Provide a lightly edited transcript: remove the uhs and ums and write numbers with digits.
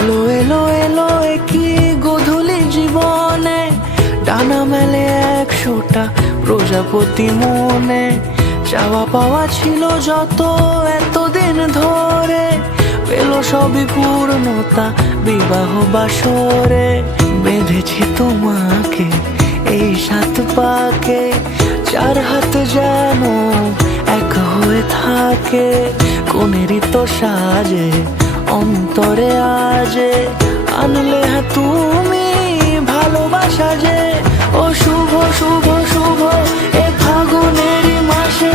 এলো এলো এলো একই গোধূলি জীবনে, ডানা মেলে 100টা প্রজাপতি মনে। চাওয়া পাওয়া ছিল যত এতদিন ধরে, পেল সবই পূর্ণতা বিবাহ বাসরে। বেঁধেছি তোমাকে এই 7 পাকে, 4 হাত যেন এক হয়ে থাকে। কোনেরই তো সাজে অন্তরে আজে, আনলে হ্যাঁ তুমি ভালোবাসা যে। ও শুভ শুভ শুভ এ ফাগুনেরই মাসে,